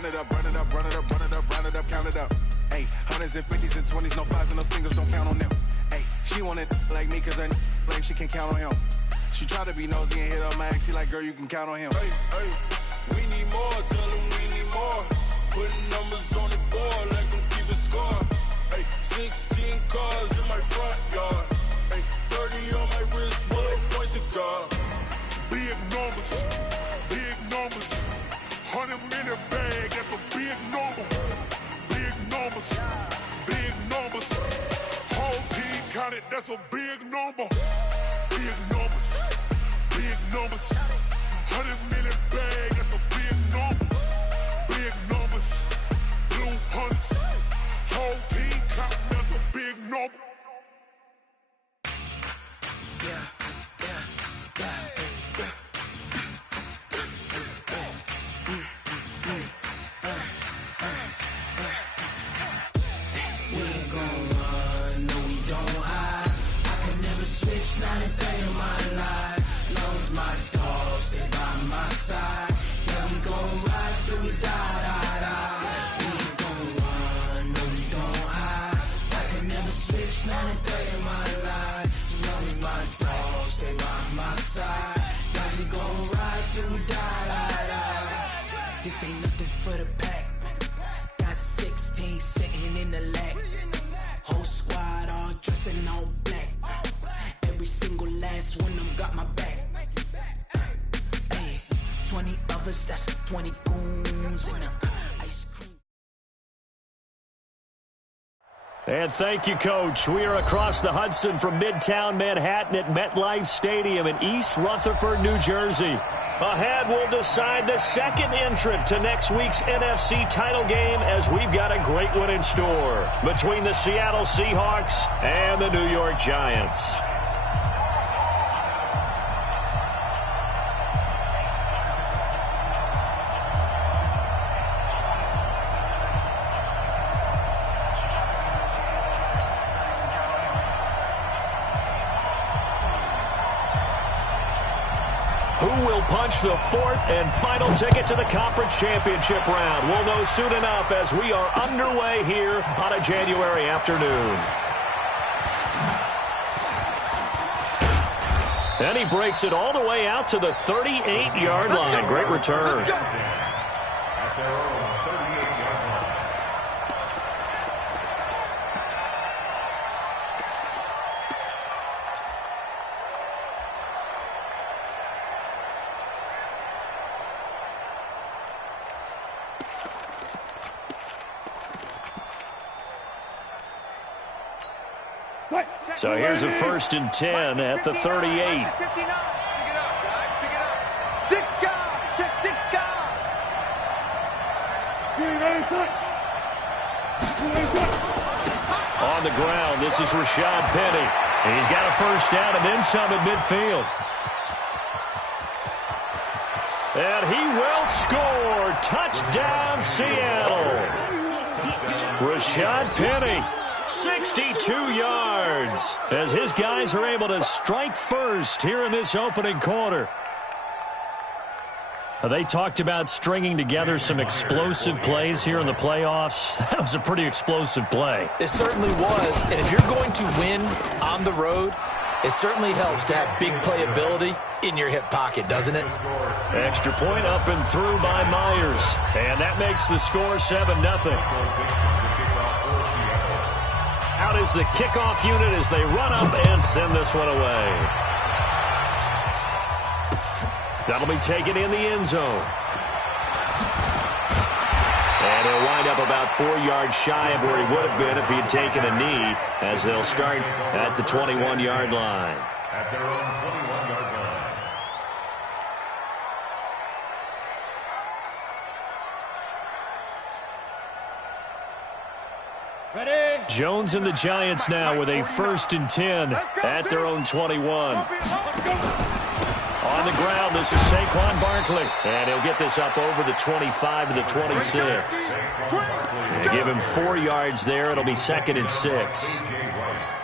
Run it up, run it up, run it up, run it up, run it up, count it up. Hey, hundreds and fifties and 20s, no fives and no singles, don't count on them. Hey, she want it like me cause I blame she can't count on him. She try to be nosy and hit up my ex, she like, girl, you can count on him. Hey, we need more, tell them we need more. Putting numbers on the board, let them keep it score. Hey, 16 cars in my front yard. Hey, 30 on my wrist, bullet point to God. Big numbers, big numbers. 100-minute bag, that's a big number. Big numbers, big numbers. Whole team counted, that's a big number. Big numbers, big numbers. 100-minute bag, that's a big number. Big numbers, blue hunts. Whole team counting, that's a big number. Yeah. Not a day in my life. Lost my dogs, they by my side. Yeah, we gon' ride till we die. We ain't gon' run, no, we don't hide. I can never switch, not a day in my life. As long as my dogs, they by my side. Yeah, we gon' ride till we die. This ain't nothing for the pack. Got 16 sitting in the lag. Whole squad all dressing all black. Every single last one of them got my back. Hey, 20 of us, that's 20 goons in the ice cream. And thank you, Coach. We are across the Hudson from Midtown Manhattan at MetLife Stadium in East Rutherford, New Jersey. Ahead, we'll decide the second entrant to next week's NFC title game as we've got a great one in store between the Seattle Seahawks and the New York Giants. Who will punch the fourth and final ticket to the conference championship round? We'll know soon enough as we are underway here on a January afternoon. And he breaks it all the way out to the 38-yard line. Great return. So here's a 1st and 10 at the 38. Pick it up, guys. Pick it up. Six guys. Check six guys. On the ground, this is Rashad Penny. He's got a first down and then some at midfield. And he will score. Touchdown, Seattle. Rashad Penny. 62 yards as his guys are able to strike first here in this opening quarter. They talked about stringing together some explosive plays here in the playoffs. That was a pretty explosive play. It certainly was, and if you're going to win on the road, it certainly helps to have big playability in your hip pocket, doesn't it? Extra point up and through by Myers, and that makes the score 7-0. Out is the kickoff unit as they run up and send this one away. That'll be taken in the end zone. And he'll wind up about 4 yards shy of where he would have been if he had taken a knee, as they'll start at the 21-yard line. At their own 21-yard line. Ready? Jones and the Giants now with a 1st and 10 at their own 21. On the ground, this is Saquon Barkley. And he'll get this up over the 25 to the 26. They give him 4 yards there. It'll be 2nd and 6.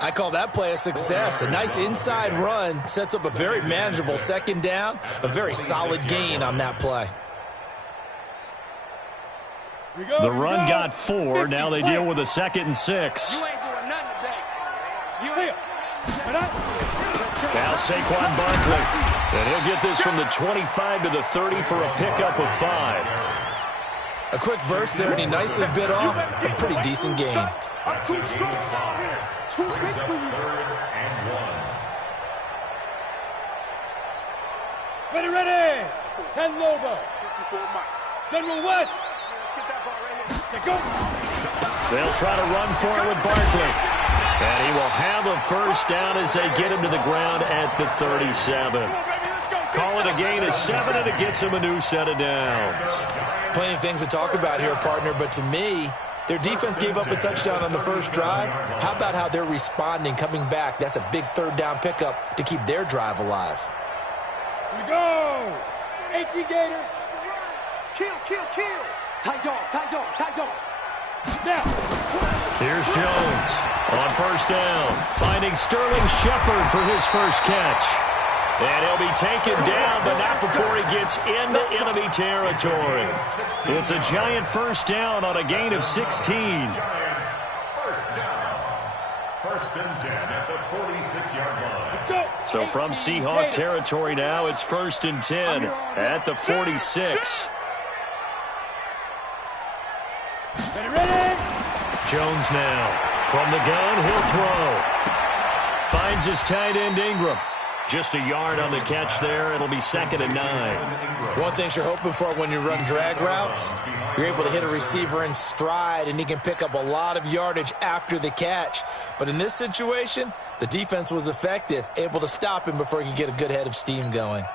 I call that play a success. A nice inside run sets up a very manageable 2nd down. A very solid gain on that play. The run got 4. Now they deal with a 2nd and 6. You ain't doing nothing today. You ain't. Now Saquon Barkley. And he'll get this from the 25 to the 30 for a pickup of 5. A quick burst there, and he nicely bit off a pretty decent gain. I'm too strong out here. Too big for you. 3rd and 1. Ready. 10 Lobo. General West. They'll try to run for it with Barkley. And he will have a first down as they get him to the ground at the 37. Call it a gain of 7, and it gets him a new set of downs. Plenty of things to talk about here, partner, but to me, their defense gave up a touchdown on the first drive. How about how they're responding, coming back? That's a big 3rd down pickup to keep their drive alive. Here we go. 18 Gator. Kill. Tight dog. Now. Here's Jones on first down, finding Sterling Shepard for his first catch. And he'll be taken down, but not before he gets into enemy territory. It's a giant first down on a gain of 16. Giants, first down. 1st and 10 at the 46-yard line. Let's go. So from Seahawk territory now, it's 1st and 10 at the 46. Ready. Jones now. From the gun, he'll throw. Finds his tight end Ingram. Just a yard on the catch there. It'll be 2nd and 9. One thing you're hoping for when you run drag routes, you're able to hit a receiver in stride, and he can pick up a lot of yardage after the catch. But in this situation, the defense was effective, able to stop him before he could get a good head of steam going.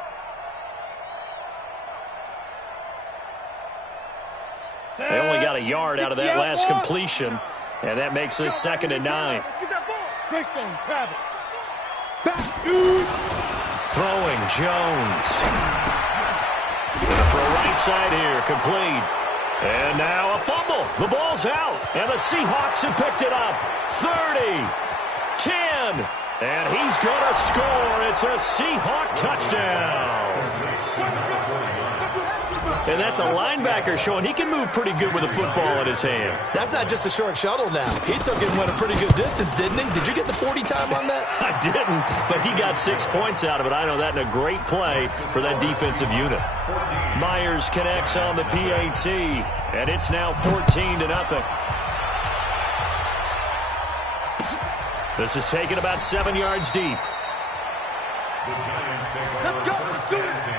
They only got a yard out of that last completion, and that makes this 2nd and 9. Greystone travel. Back to Throwing Jones. Gonna throw right side here, complete. And now a fumble. The ball's out, and the Seahawks have picked it up. 30, 10, and he's gonna score. It's a Seahawk touchdown. And that's a linebacker showing he can move pretty good with a football in his hand. That's not just a short shuttle now. He took it and went a pretty good distance, didn't he? Did you get the 40 time on that? I didn't, but he got 6 points out of it. I know that in a great play for that defensive unit. Myers connects on the PAT, and it's now 14-0. This is taken about 7 yards deep. The Giants take over 1st and 10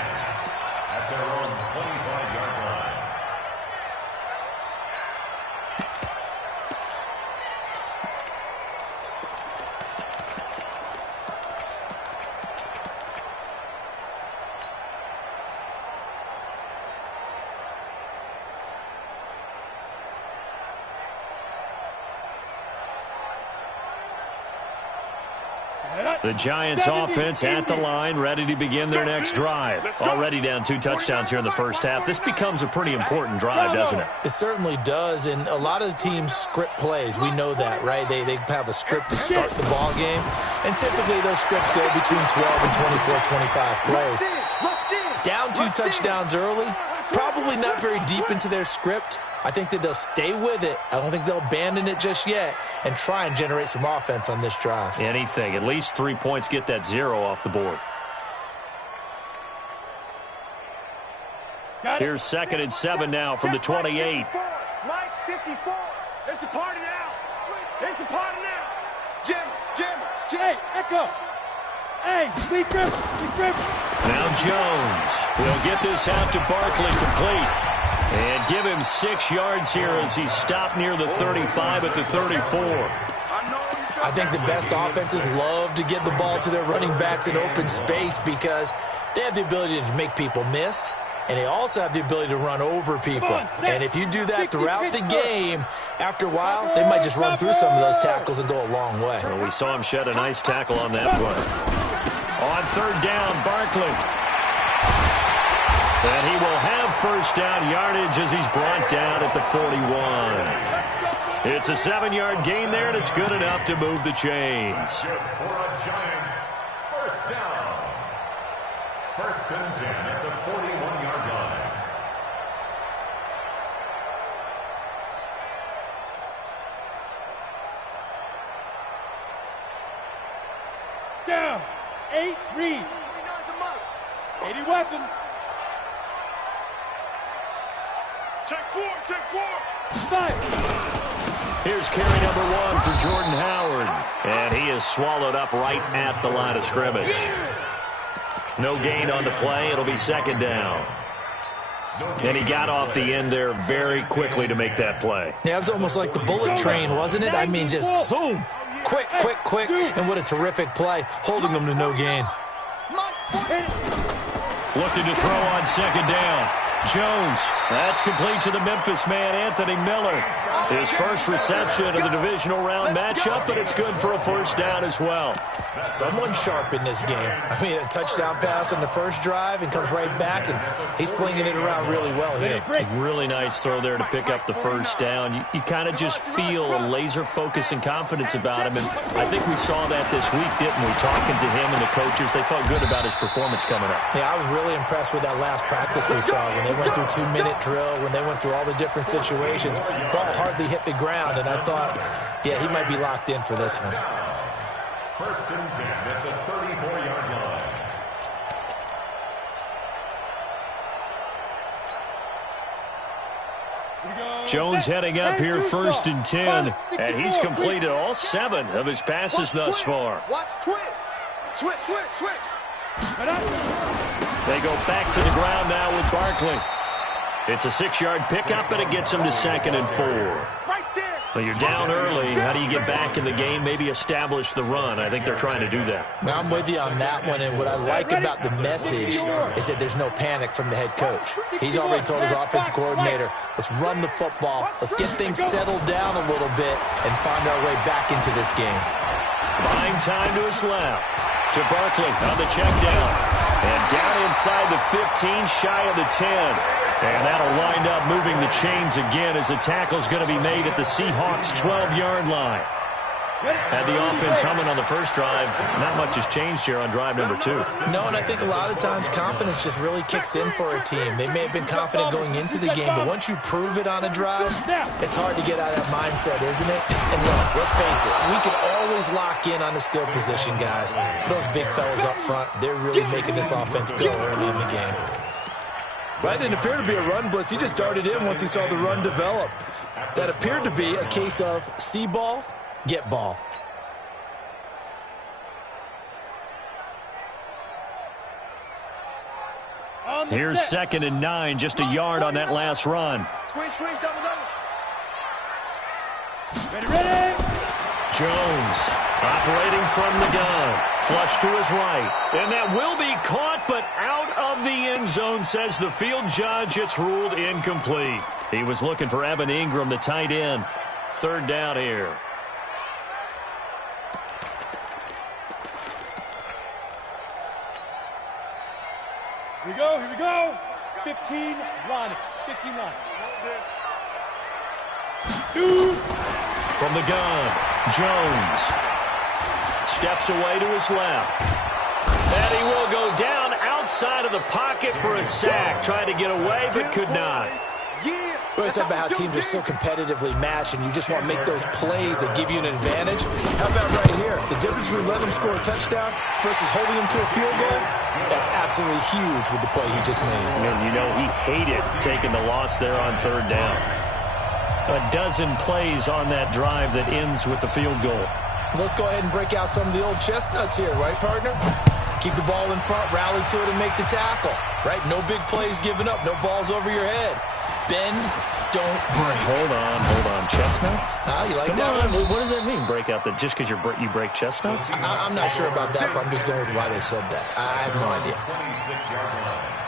at their own 25-yard line. The Giants offense at the line, ready to begin their next drive. Already down 2 touchdowns here in the first half. This becomes a pretty important drive, doesn't it? It certainly does, and a lot of the teams script plays. We know that, right? They have a script to start the ball game, and typically those scripts go between 12 and 24, 25 plays. Down 2 touchdowns early, probably not very deep into their script. I think that they'll stay with it. I don't think they'll abandon it just yet and try and generate some offense on this drive. Anything. At least 3 points, get that 0 off the board. Here's 2nd and 7 now from the 28. Mike 54. It's a party now. It's a party now. Jim. Hey, Echo. Hey, Lee Griffin. Now Jones will get this out to Barkley complete. And give him 6 yards here as he stopped near the 35 at the 34. I think the best offenses love to get the ball to their running backs in open space because they have the ability to make people miss, and they also have the ability to run over people. And if you do that throughout the game, after a while, they might just run through some of those tackles and go a long way. Well, we saw him shed a nice tackle on that play. On 3rd down, Barkley. And he will have first down yardage as he's brought down at the 41. It's a 7-yard gain there, and it's good enough to move the chains. For a Giants, first down. 1st and 10 at the 41-yard line. down. 8, read. 80 weapon. Check 4, check 4. 5. Here's carry number 1 for Jordan Howard. And he is swallowed up right at the line of scrimmage. No gain on the play. It'll be second down. And he got off the end there very quickly to make that play. Yeah, it was almost like the bullet train, wasn't it? I mean, just zoom. Quick, quick, quick. And what a terrific play, holding them to no gain. Looking to throw on second down. Jones. That's complete to the Memphis man, Anthony Miller. His first reception of the divisional round matchup, but it's good for a first down as well. Someone sharp in this game. I mean, a touchdown pass on the first drive and comes right back, and he's flinging it around really well here. Really nice throw there to pick up the first down. You kind of just feel a laser focus and confidence about him, and I think we saw that this week, didn't we? Talking to him and the coaches, they felt good about his performance coming up. Yeah, I was really impressed with that last practice we saw when they went through 2-minute drill, when they went through all the different situations. Ball hardly hit the ground, and I thought, yeah, he might be locked in for this one. First and 10 at the 34-yard line. Jones heading up here first and 10, and he's completed all 7 of his passes thus far. Watch twitch. Switch, switch, switch. They go back to the ground now with Barkley. It's a 6-yard pickup, and it gets him to 2nd and 4. Right there. Well, you're down early. How do you get back in the game, maybe establish the run? I think they're trying to do that. Now, I'm with you on that one, and what I like about the message is that there's no panic from the head coach. He's already told his offensive coordinator, let's run the football, let's get things settled down a little bit, and find our way back into this game. Buying time to his left. To Barkley on the check down. And down inside the 15, shy of the 10. And that'll wind up moving the chains again as the tackle's going to be made at the Seahawks' 12-yard line. Had the offense humming on the first drive. Not much has changed here on drive number 2. No, and I think a lot of times confidence just really kicks in for a team. They may have been confident going into the game, but once you prove it on a drive, it's hard to get out of that mindset, isn't it? And look, let's face it, we can always lock in on the skill position, guys. Those big fellas up front, they're really making this offense go early in the game. That didn't appear to be a run blitz. He just darted in once he saw the run develop. That appeared to be a case of see ball, get ball. Here's 2nd and 9, just a yard on that last run. Squeeze, squeeze, double, double. Ready, ready. Jones operating from the gun. Flush to his right. And that will be caught, but out of the end zone, says the field judge. It's ruled incomplete. He was looking for Evan Ingram, the tight end. 3rd down here. Here we go, here we go. 15 line. 15 line. Two. From the gun, Jones steps away to his left. And he will go down outside of the pocket for a sack. Tried to get away, but could not. Well, it's about how teams are so competitively matched, and you just want to make those plays that give you an advantage. How about right here? The difference between letting them score a touchdown versus holding them to a field goal, that's absolutely huge with the play he just made. And you know he hated taking the loss there on 3rd down. A dozen plays on that drive that ends with the field goal. Let's go ahead and break out some of the old chestnuts here, right, partner? Keep the ball in front, rally to it, and make the tackle, right? No big plays given up, no balls over your head. Bend, don't break. Hold on. Chestnuts? You like Come that on. one? What does that mean, break out? That just because you break chestnuts? I'm not sure about that, but I'm just going with why they said that. I have no idea. 26-yard line.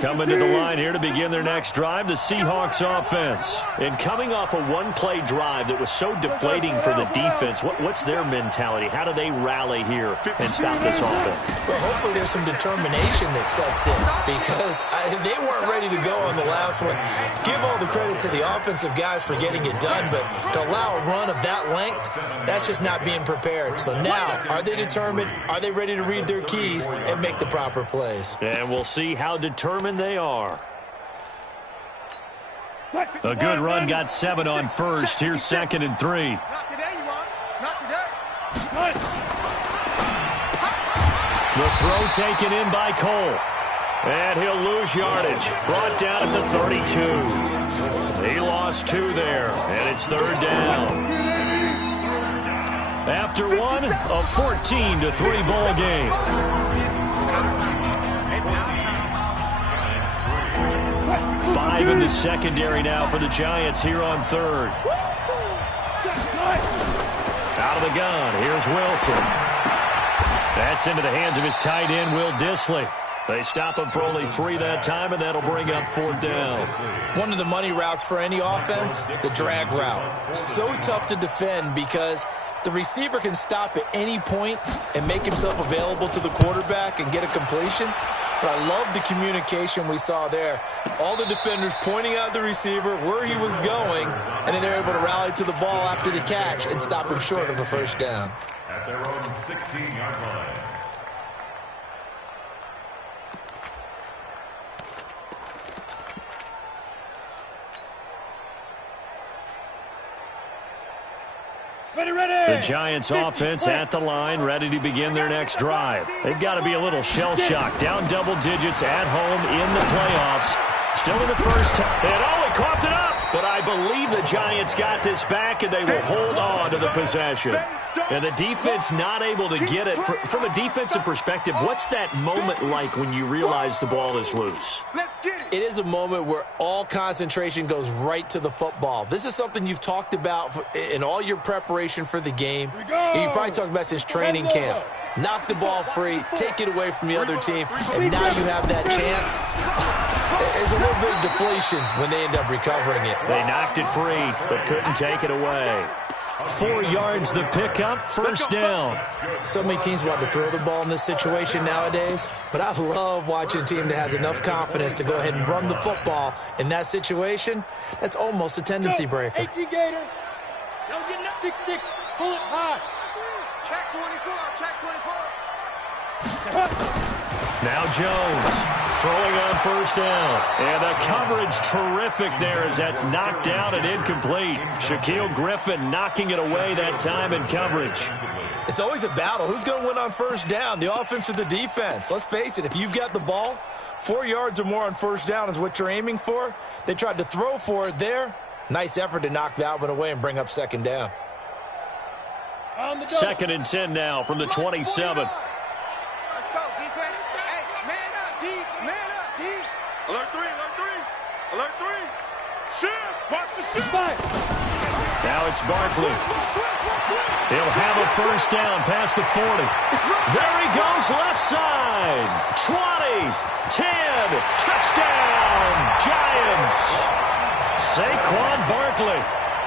Coming to the line here to begin their next drive, the Seahawks offense. And coming off a one-play drive that was so deflating for the defense, what's their mentality? How do they rally here and stop this offense? Well, hopefully there's some determination that sets in because they weren't ready to go on the last one. Give all the credit to the offensive guys for getting it done, but to allow a run of that length, that's just not being prepared. So now, are they determined? Are they ready to read their keys and make the proper plays? And we'll see how determined they are. A good run got 7 on first. Here's 2nd and 3. Not today, you won't. Not today. The throw taken in by Cole. And he'll lose yardage. Brought down at the 32. He lost 2 there, and it's 3rd down. After one, a 14-3 ball game. Five in the secondary now for the Giants here on 3rd. Out of the gun, here's Wilson. That's into the hands of his tight end, Will Dissly. They stop him for only 3 that time, and that'll bring up 4th down. One of the money routes for any offense, the drag route. So tough to defend because the receiver can stop at any point and make himself available to the quarterback and get a completion. But I love the communication we saw there. All the defenders pointing out the receiver, where he was going, and then they're able to rally to the ball after the catch and stop him short of a 1st down. At their own 16-yard line. The Giants offense at the line, ready to begin their next drive. They've got to be a little shell-shocked. Down double digits at home in the playoffs. Still in the first time. And he coughed it up. But I believe the Giants got this back, and they will hold on to the possession. And the defense not able to get it. From a defensive perspective, what's that moment like when you realize the ball is loose? It is a moment where all concentration goes right to the football. This is something you've talked about in all your preparation for the game. And you probably talked about since training camp. Knock the ball free, take it away from the other team, and now you have that chance. There's a little bit of deflation when they end up recovering it. They knocked it free, but couldn't take it away. 4 yards the pickup, 1st down. So many teams want to throw the ball in this situation nowadays, but I love watching a team that has enough confidence to go ahead and run the football in that situation. That's almost a tendency breaker. 18 Gator. Don't get 6-6. Pull it high. Check 24. Check 24. Now Jones throwing on 1st down. And the coverage terrific there as that's knocked down and incomplete. Shaquille Griffin knocking it away that time in coverage. It's always a battle. Who's going to win on 1st down, the offense or the defense? Let's face it, if you've got the ball, 4 yards or more on 1st down is what you're aiming for. They tried to throw for it there. Nice effort to knock that one away and bring up 2nd down. 2nd and 10 now from the 27. Let's go, defense. Hey, man up, D. Man up, D. Alert 3, alert 3. Alert 3. Shift. Watch the shift. Now it's Barkley. He'll have a 1st down past the 40. There he goes, left side. 20, 10, touchdown, Giants. Saquon Barkley,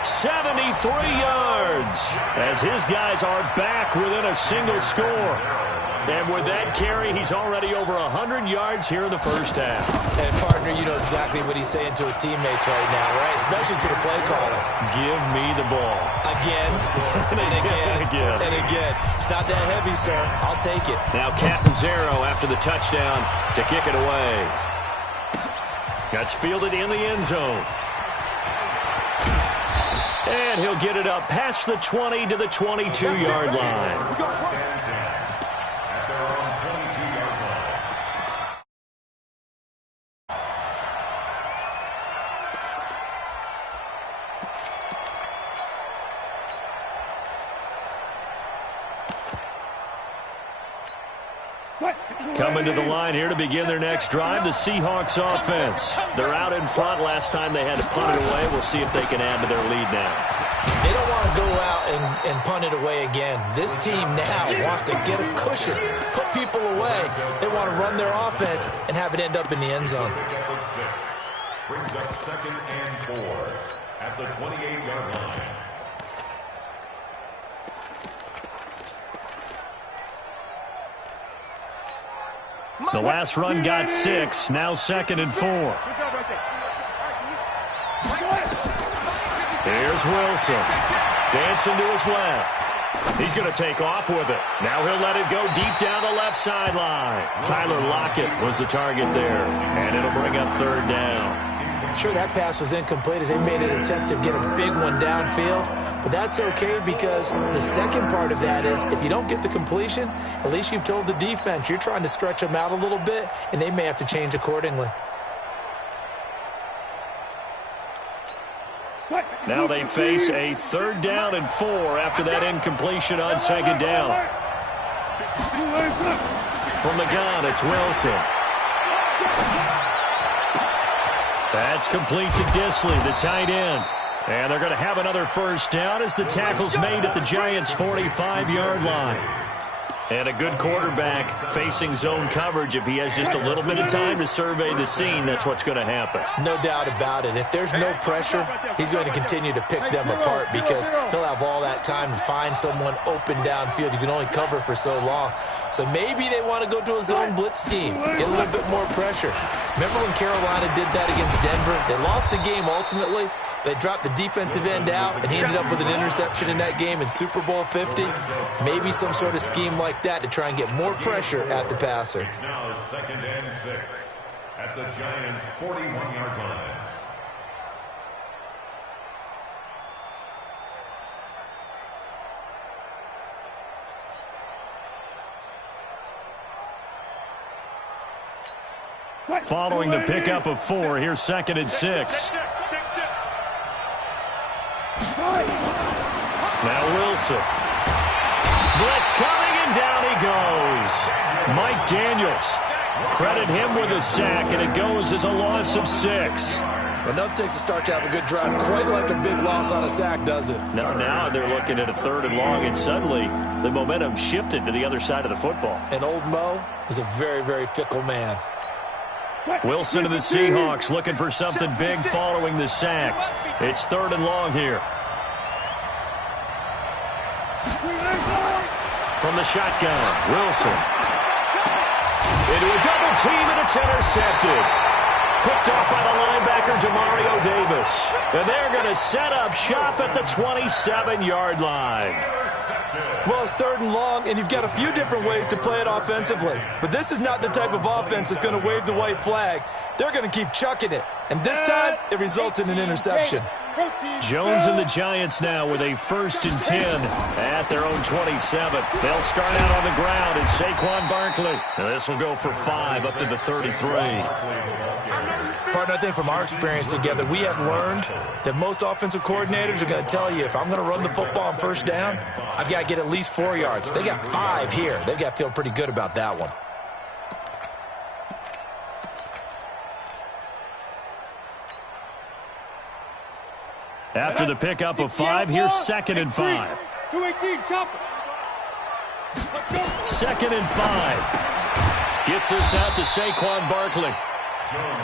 73 yards, as his guys are back within a single score. And with that carry, he's already over 100 yards here in the 1st half. And, partner, you know exactly what he's saying to his teammates right now, right? Especially to the play caller. Give me the ball. Again, and again, and again. It's not that heavy, sir. I'll take it. Now Catanzaro after the touchdown to kick it away. That's fielded in the end zone. And he'll get it up past the 20 to the 22-yard line. Coming to the line here to begin their next drive, the Seahawks offense. They're out in front. Last time they had to punt it away. We'll see if they can add to their lead now. They don't want to go out and punt it away again. This team now wants to get a cushion, put people away. They want to run their offense and have it end up in the end zone. Brings up 2nd and 4 at the 28-yard line. The last run got 6. Now 2nd and 4. Here's Wilson. Dancing to his left. He's going to take off with it. Now he'll let it go deep down the left sideline. Tyler Lockett was the target there, and it'll bring up third down. Sure, that pass was incomplete as they made an attempt to get a big one downfield, but that's okay because the second part of that is if you don't get the completion, at least you've told the defense you're trying to stretch them out a little bit, and they may have to change accordingly. Now they face a 3rd down and 4 after that incompletion on 2nd down. From the gun, it's Wilson. That's complete to Disley, the tight end. And they're going to have another 1st down as the tackle's made at the Giants' 45-yard line. And a good quarterback facing zone coverage. If he has just a little bit of time to survey the scene, that's what's going to happen. No doubt about it. If there's no pressure, he's going to continue to pick them apart because he'll have all that time to find someone open downfield. You can only cover for so long. So maybe they want to go to a zone blitz scheme, get a little bit more pressure. Remember when Carolina did that against Denver? They lost the game ultimately. They dropped the defensive end out, and he ended up with an interception in that game in Super Bowl 50. Maybe some sort of scheme like that to try and get more pressure at the passer. It's now 2nd and 6 at the Giants' 41-yard line. Following the pickup of 4, here's 2nd and 6. Now Wilson. Blitz coming, and down he goes. Mike Daniels. Credit him with a sack, and it goes as a loss of 6. Enough takes to start to have a good drive. Quite like a big loss on a sack, does it? Now they're looking at a 3rd and long, and suddenly the momentum shifted to the other side of the football. And old Mo is a very, very fickle man. Wilson to the Seahawks looking for something big following the sack. It's 3rd and long here. From the shotgun, Wilson. Into a double team, and it's intercepted. Picked off by the linebacker, Demario Davis. And they're going to set up shop at the 27-yard line. Well, it's 3rd and long, and you've got a few different ways to play it offensively. But this is not the type of offense that's going to wave the white flag. They're going to keep chucking it. And this time, it results in an interception. Jones and the Giants now with a 1st and 10 at their own 27. They'll start out on the ground, and Saquon Barkley. Now this will go for 5 up to the 33. Partner, I think from our experience together, we have learned that most offensive coordinators are going to tell you if I'm going to run the football on 1st down, I've got to get at least 4 yards. They got 5 here. They've got to feel pretty good about that one. After the pickup of 5, here's 2nd and 5. 218, chop it. 2nd and 5. Gets us out to Saquon Barkley.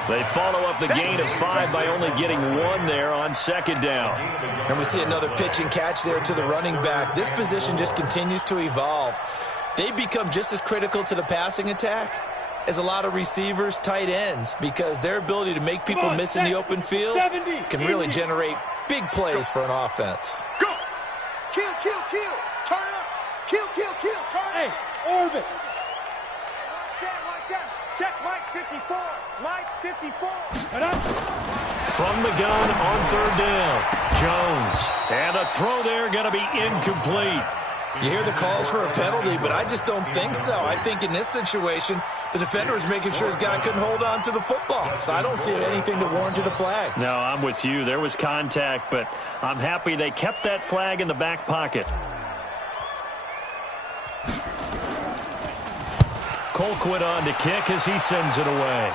They follow up the gain of 5 by only getting 1 there on 2nd down. And we see another pitch and catch there to the running back. This position just continues to evolve. They become just as critical to the passing attack as a lot of receivers, tight ends, because their ability to make people miss in the open field can really generate big plays for an offense. Go! Kill, kill, kill! Turn it up! Kill, kill, kill! Turn it up! Hey, orbit! Watch out! Check Mike 54! Mike 54! From the gun on 3rd down, Jones. And a throw there going to be incomplete. You hear the calls for a penalty, but I just don't think so. I think in this situation, the defender was making sure his guy couldn't hold on to the football. So I don't see anything to warrant the flag. No, I'm with you. There was contact, but I'm happy they kept that flag in the back pocket. Colquitt on to kick as he sends it away.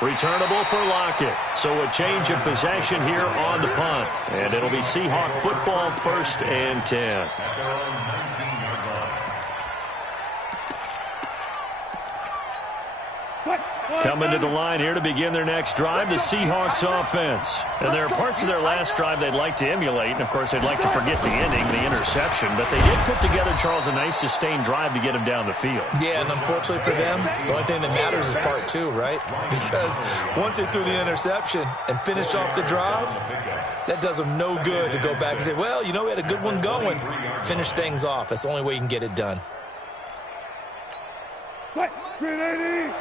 Returnable for Lockett. So a change of possession here on the punt. And it'll be Seahawk football, 1st and 10. Coming to the line here to begin their next drive, the Seahawks offense. And there are parts of their last drive they'd like to emulate, and of course they'd like to forget the ending, the interception, but they did put together, Charles, a nice sustained drive to get him down the field. Yeah, and unfortunately for them, the only thing that matters is part two, right? Because once they threw the interception and finished off the drive, that does them no good to go back and say, well, you know, we had a good one going. Finish things off. That's the only way you can get it done. 380.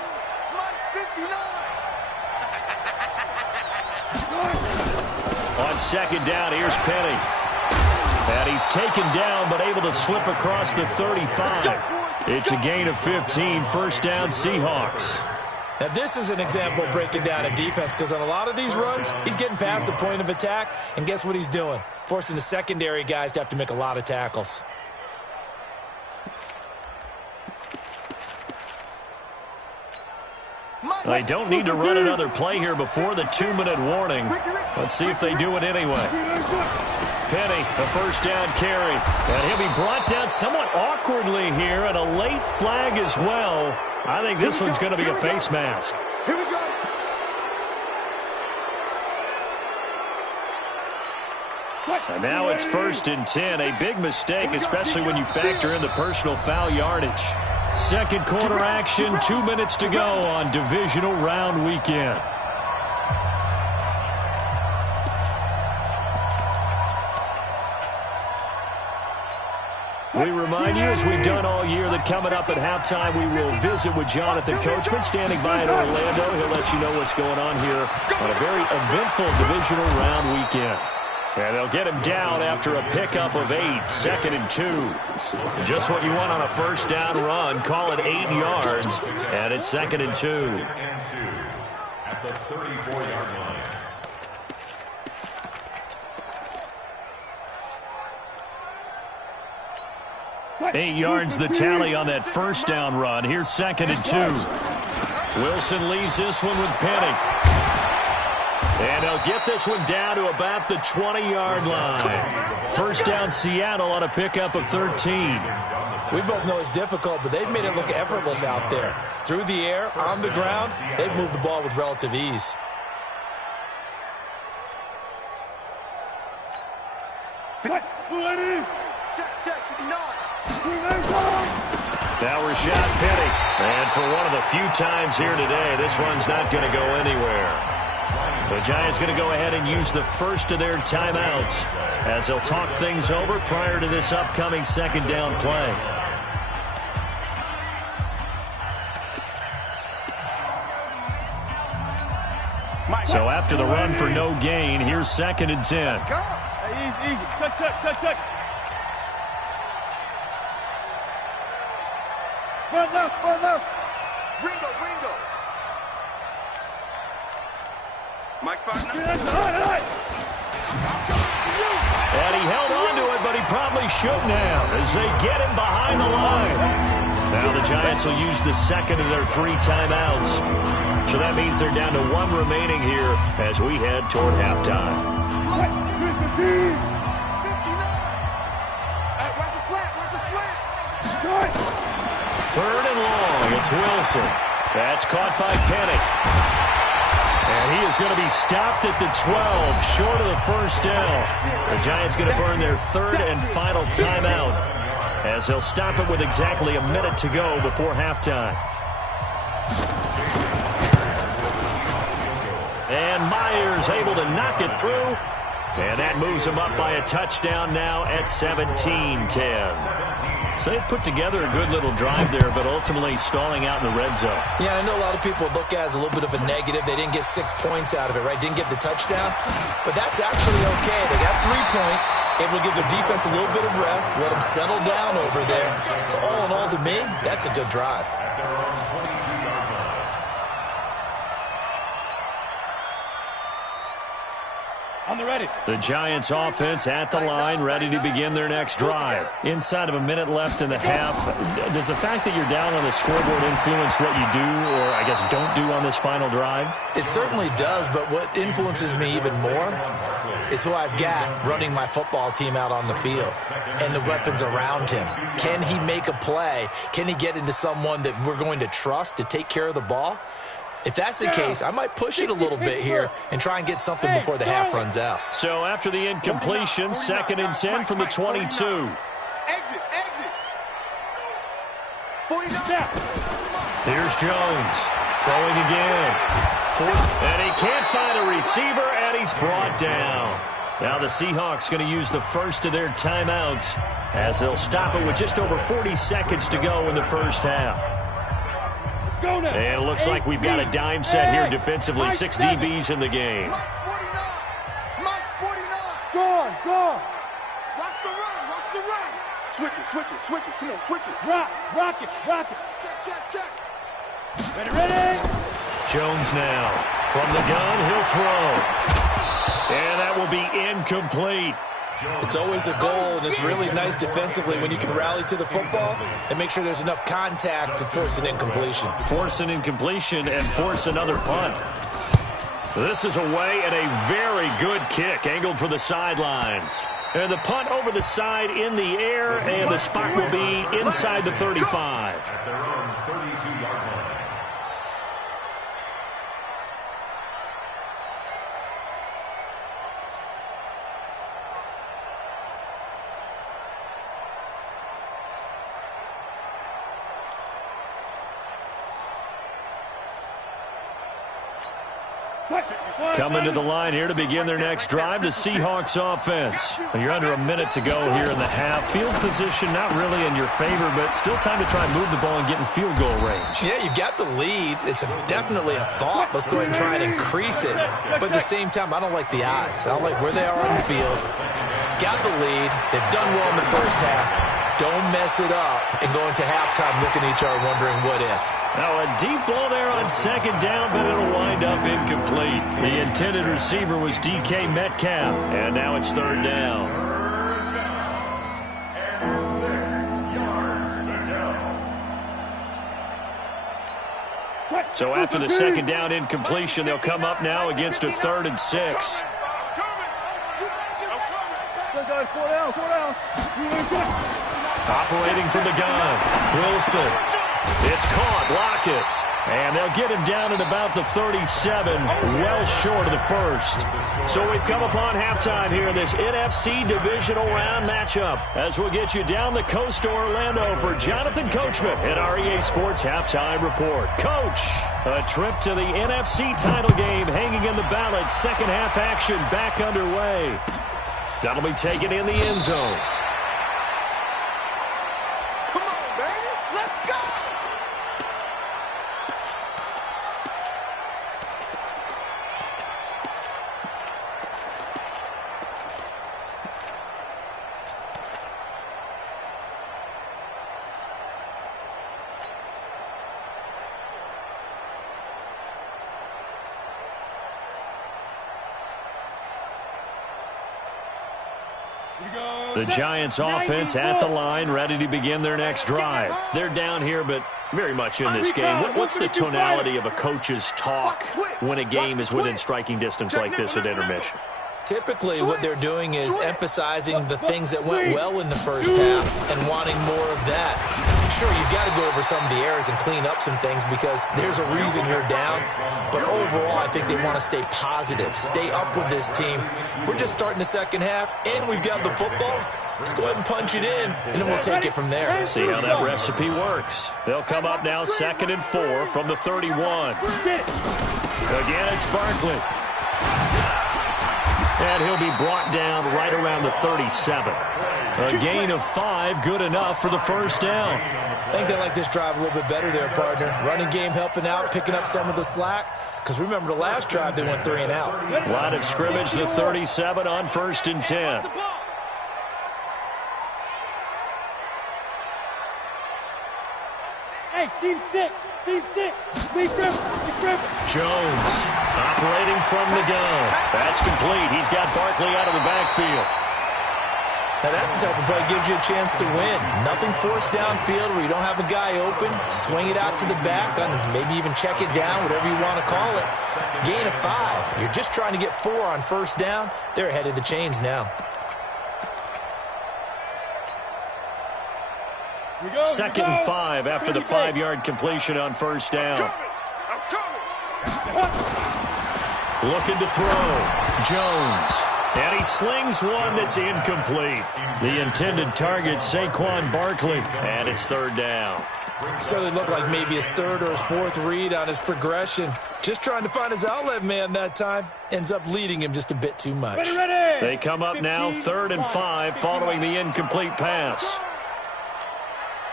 On second down, here's Penny. And he's taken down, but able to slip across the 35. It's a gain of 15, first down Seahawks. Now, this is an example of breaking down a defense, because on a lot of these runs, he's getting past the point of attack, and guess what he's doing? Forcing the secondary guys to have to make a lot of tackles. They don't need to run another play here before the 2-minute warning. Let's see if they do it anyway. Penny, a first down carry. And he'll be brought down somewhat awkwardly here, and a late flag as well. I think this one's going to be a face mask. Here we go. And now it's 1st and 10. A big mistake, especially when you factor in the personal foul yardage. Second quarter action, 2 minutes to go on divisional round weekend. We remind you, as we've done all year, that coming up at halftime, we will visit with Jonathan Coachman, standing by in Orlando. He'll let you know what's going on here on a very eventful divisional round weekend. And they'll get him down after a pickup of 8, 2nd and 2. Just what you want on a first down run. Call it 8 yards, and it's 2nd and 2. At the 34-yard line. 8 yards the tally on that first down run. Here's 2nd and 2. Wilson leaves this one with Penny. And he'll get this one down to about the 20-yard line. First down Seattle on a pickup of 13. We both know it's difficult, but they've made it look effortless out there. Through the air, on the ground, they've moved the ball with relative ease. Now Rashad Penny. And for one of the few times here today, this run's not going to go anywhere. The Giants going to go ahead and use the first of their timeouts as they'll talk things over prior to this upcoming second down play. So after the run for no gain, here's 2nd and 10. Hey, easy. Touch. Run left. Ringo. Mike's partner. And he held on to it, but he probably shouldn't have as they get him behind the line. Now the Giants will use the second of their 3 timeouts. So that means they're down to 1 remaining here as we head toward halftime. Third and long, it's Wilson. That's caught by Penny. And he is going to be stopped at the 12, short of the first down. The Giants going to burn their 3rd and final timeout as they'll stop it with exactly a minute to go before halftime. And Myers able to knock it through. And that moves him up by a touchdown now at 17-10. So they put together a good little drive there, but ultimately stalling out in the red zone. Yeah, I know a lot of people look at it as a little bit of a negative. They didn't get 6 points out of it, right? Didn't get the touchdown. But that's actually okay. They got 3 points. Able to give their defense a little bit of rest, let them settle down over there. So all in all, to me, that's a good drive. On the ready. The Giants offense at the line, ready to begin their next drive. Inside of a minute left in the half, does the fact that you're down on the scoreboard influence what you do, or I guess don't do on this final drive? It certainly does, but what influences me even more is who I've got running my football team out on the field and the weapons around him. Can he make a play? Can he get into someone that we're going to trust to take care of the ball? If that's the case, I might push it a little bit here and try and get something before the half runs out. So after the incompletion, 2nd and 10 from the 22. Exit. 49. Here's Jones throwing again. And he can't find a receiver, and he's brought down. Now the Seahawks going to use the first of their timeouts as they'll stop it with just over 40 seconds to go in the first half. And it looks like we've got a dime set here defensively. 6 DBs in the game. Mike's 49. Go on. Watch the run. Switch it. Come on, switch it. Rock it. Check. Ready? Jones now from the gun. He'll throw. And that will be incomplete. It's always a goal, and it's really nice defensively when you can rally to the football and make sure there's enough contact to force an incompletion. Force an incompletion and force another punt. This is away and a very good kick angled for the sidelines. And the punt over the side in the air, and the spot will be inside the 35. At their own 32-yard line. Coming to the line here to begin their next drive, the Seahawks offense. You're under a minute to go here in the half. Field position not really in your favor, but still time to try and move the ball and get in field goal range. Yeah, you've got the lead. It's definitely a thought. Let's go ahead and try and increase it. But at the same time, I don't like the odds. I don't like where they are on the field. Got the lead. They've done well in the first half. Don't mess it up and go into halftime looking at each other wondering what if. Now a deep ball there on 2nd down, but it'll wind up incomplete. The intended receiver was DK Metcalf, and now it's 3rd down. So after the 2nd down incompletion, they'll come up now against a 3rd and 6. Operating from the gun, Wilson. It's caught, block it. And they'll get him down at about the 37, well short of the first. So we've come upon halftime here in this NFC Divisional Round matchup, as we'll get you down the coast to Orlando for Jonathan Coachman in our EA Sports Halftime Report. Coach, a trip to the NFC title game hanging in the balance. 2nd half action back underway. That'll be taken in the end zone. The Giants offense at the line, ready to begin their next drive. They're down here, but very much in this game. What's the tonality of a coach's talk when a game is within striking distance like this at intermission? Typically, what they're doing is emphasizing the things that went well in the first half and wanting more of that. Sure, you've got to go over some of the errors and clean up some things because there's a reason you're down. But overall, I think they want to stay positive, stay up with this team. We're just starting the 2nd half, and we've got the football. Let's go ahead and punch it in, and then we'll take it from there. See how that recipe works. They'll come up now 2nd and 4 from the 31. Again, it's Barkley. And he'll be brought down right around the 37. A gain of 5, good enough for the first down. I think they like this drive a little bit better there, partner. Running game helping out, picking up some of the slack. Because remember, the last drive, they went 3 and out. Line of scrimmage, the 37 on 1st and 10. Hey, seam 6. Lee Griffin. Jones operating from the gun. That's complete. He's got Barkley out of the backfield. Now that's the type of play that gives you a chance to win. Nothing forced downfield where you don't have a guy open. Swing it out to the back, maybe even check it down, whatever you want to call it. Gain of 5. You're just trying to get 4 on 1st down. They're ahead of the chains now. 2nd and 5 after the 5-yard completion on 1st down. Looking to throw. Jones. And he slings one that's incomplete. The intended target, Saquon Barkley. And it's third down. So it looked like maybe his third or his fourth read on his progression. Just trying to find his outlet man that time. Ends up leading him just a bit too much. They come up now 3rd and 5 following the incomplete pass.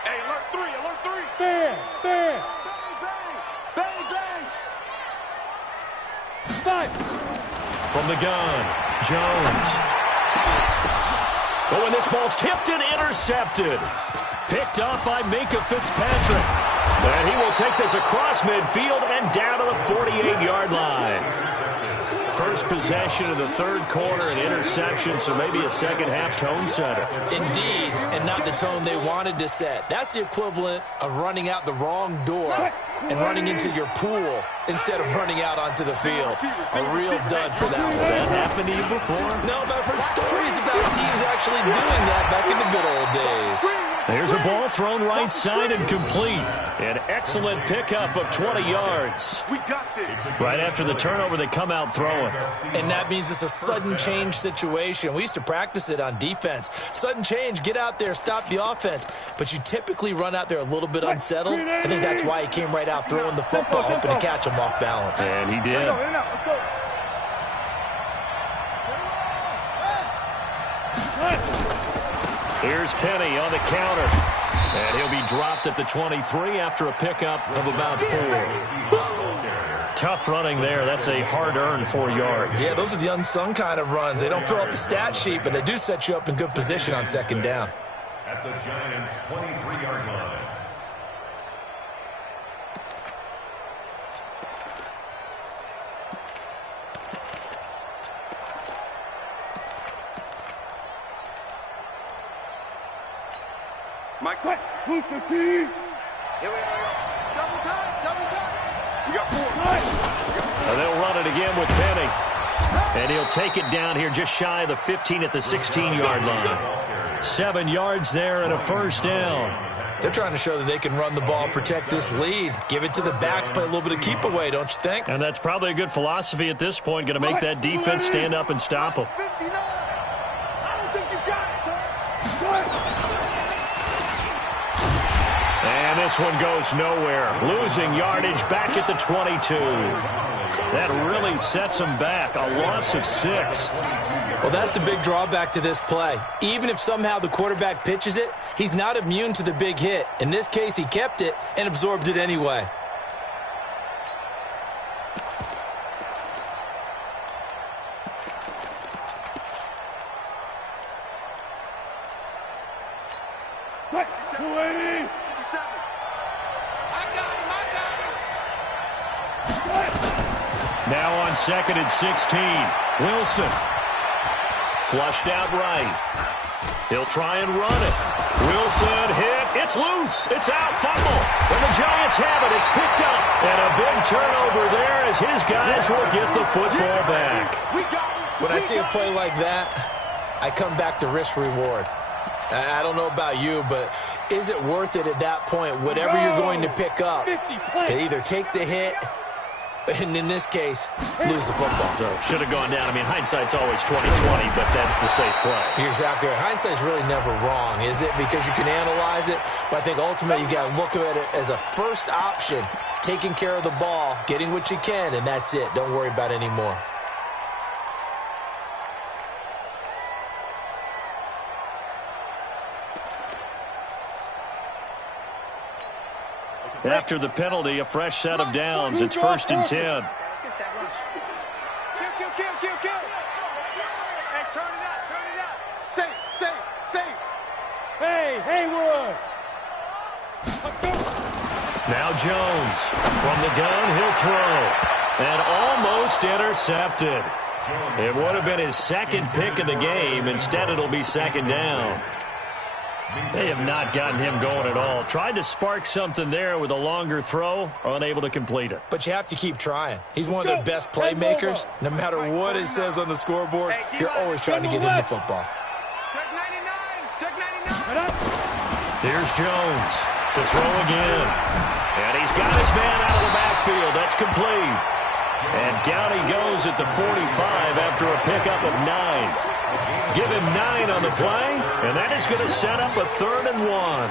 Hey, alert 3, alert 3. Bang, bang. Bang, bang. Five. From the gun, Jones. Oh, and this ball's tipped and intercepted. Picked up by Minkah Fitzpatrick. And he will take this across midfield and down to the 48-yard line. First possession of the third quarter, an interception, so maybe a second-half tone setter. Indeed, and not the tone they wanted to set. That's the equivalent of running out the wrong door and running into your pool instead of running out onto the field. A real dud for that one. Has that happened to you before? No, but I've heard stories about teams actually doing that back in the good old days. There's a ball thrown right side and complete. An excellent pickup of 20 yards. We got this. Right after the turnover, they come out throwing. And that means it's a sudden change situation. We used to practice it on defense. Sudden change, get out there, stop the offense. But you typically run out there a little bit unsettled. I think that's why he came right out throwing the football, hoping to catch him off balance. And he did. Let's go. Here's Penny on the counter. And he'll be dropped at the 23 after a pickup of about 4. Tough running there. That's a hard-earned 4 yards. Yeah, those are the unsung kind of runs. They don't fill up the stat sheet, but they do set you up in good position on second down. At the Giants' 23-yard line. Mike, what? Here we are. Double time. We got 4. And they'll run it again with Penny. And he'll take it down here just shy of the 15 at the 16-yard line. 7 yards there and a first down. They're trying to show that they can run the ball, protect this lead. Give it to the backs, play a little bit of keep away, don't you think? And that's probably a good philosophy at this point. Going to make that defense stand up and stop them. 59. I don't think you got it, sir. And this one goes nowhere. Losing yardage back at the 22. That really sets them back. A loss of 6. Well, that's the big drawback to this play. Even if somehow the quarterback pitches it, he's not immune to the big hit. In this case, he kept it and absorbed it anyway. What? 280. Now on 2nd and 16. Wilson. Flushed out right. He'll try and run it. Wilson hit. It's loose. It's out. Fumble. And the Giants have it. It's picked up. And a big turnover there as his guys will get the football back. When I see a play like that, I come back to risk reward. I don't know about you, but is it worth it at that point, whatever you're going to pick up, to either take the hit, and in this case, lose the football? So should have gone down. I mean, hindsight's always 20/20, but that's the safe play. You're exactly right. Hindsight's really never wrong, is it? Because you can analyze it, but I think ultimately you got to look at it as a first option, taking care of the ball, getting what you can, and that's it. Don't worry about it anymore. After the penalty, a fresh set of downs. It's 1st and 10. Let's get set lunch. Kill. Hey, turn it out. Save. Hey, Haywood. Now Jones. From the gun, he'll throw. And almost intercepted. It would have been his second pick of the game. Instead, it'll be 2nd down. They have not gotten him going at all. Tried to spark something there with a longer throw, unable to complete it. But you have to keep trying. He's one of their best playmakers. No matter what it says on the scoreboard, you're always trying to get into football. Check 99. Here's Jones to throw again. And he's got his man out of the backfield. That's complete. And down he goes at the 45 after a pickup of 9. Give him 9 on the play, and that is going to set up a 3rd and 1.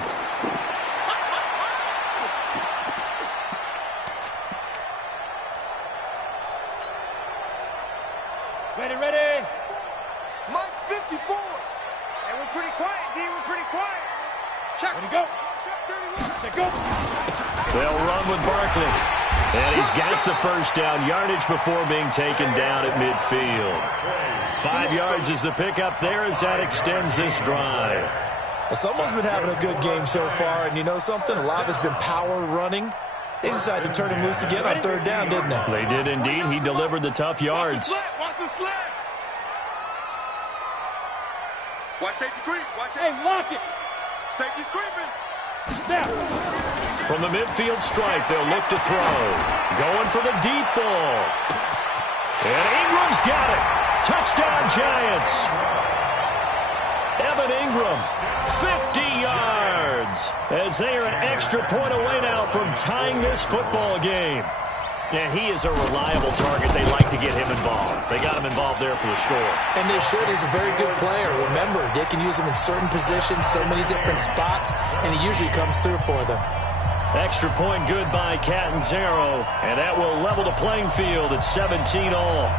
Ready. Mike 54. And we're pretty quiet, D. We're pretty quiet. Check. Ready, go. Check 31. Check, go. They'll run with Barkley. And he's got the first down yardage before being taken down at midfield. 5 yards is the pickup there as that extends this drive. Well, someone's been having a good game so far, and you know something? A lot has been power running. They decided to turn him loose again on 3rd down, didn't they? They did indeed. He delivered the tough yards. Watch the slant. Watch safety creep. Watch Hey, lock it. Safety's creeping. Now. From the midfield stripe, they'll look to throw. Going for the deep ball. And Ingram's got it. Touchdown, Giants. Evan Ingram, 50 yards. As they are an extra point away now from tying this football game. And he is a reliable target. They like to get him involved. They got him involved there for the score. And they should. He's a very good player. Remember, they can use him in certain positions, so many different spots, and he usually comes through for them. Extra point good by Catanzaro, and that will level the playing field at 17 all.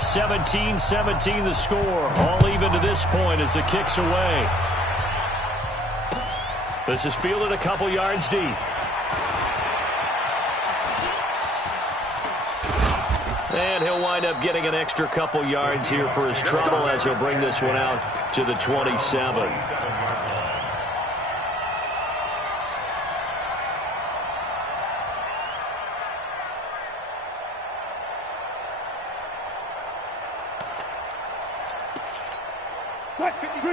17-17 the score. All even to this point as the kick's away. This is fielded a couple yards deep. And he'll wind up getting an extra couple yards here for his trouble as he'll bring this one out to the 27.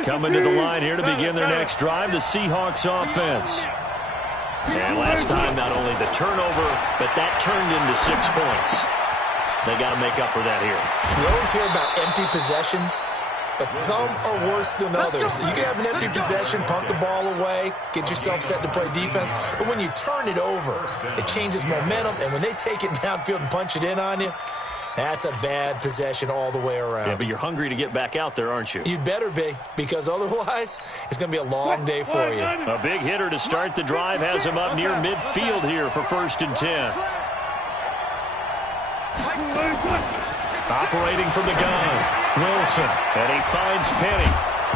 Coming to the line here to begin their next drive, the Seahawks offense. And last time, not only the turnover, but that turned into 6 points. They got to make up for that here. You always hear about empty possessions, but some are worse than others. You can have an empty possession, punt the ball away, get yourself set to play defense, but when you turn it over, it changes momentum, and when they take it downfield and punch it in on you, that's a bad possession all the way around. Yeah, but you're hungry to get back out there, aren't you? You'd better be, because otherwise it's going to be a long day for you. A big hitter to start the drive has him up near midfield here for 1st and 10. Operating from the gun, Wilson, and he finds Penny.